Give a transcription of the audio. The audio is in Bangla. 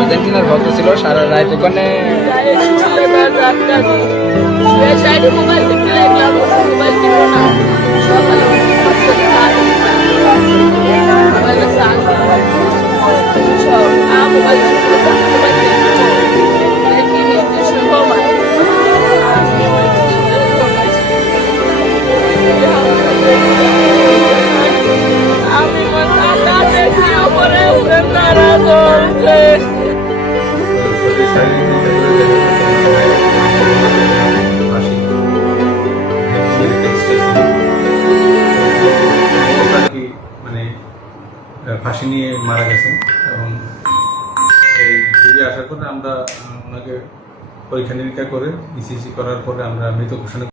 আর্জেন্টিনার ভক্ত ছিল, সারা রাত ওখানে মোবাইল ফাঁসি নিয়ে মারা গেছেন এবং এই যুগে আসার পরে আমরা ওনাকে পরীক্ষা নিরীক্ষা করে ইসিজি করার পরে আমরা মৃত ঘোষণা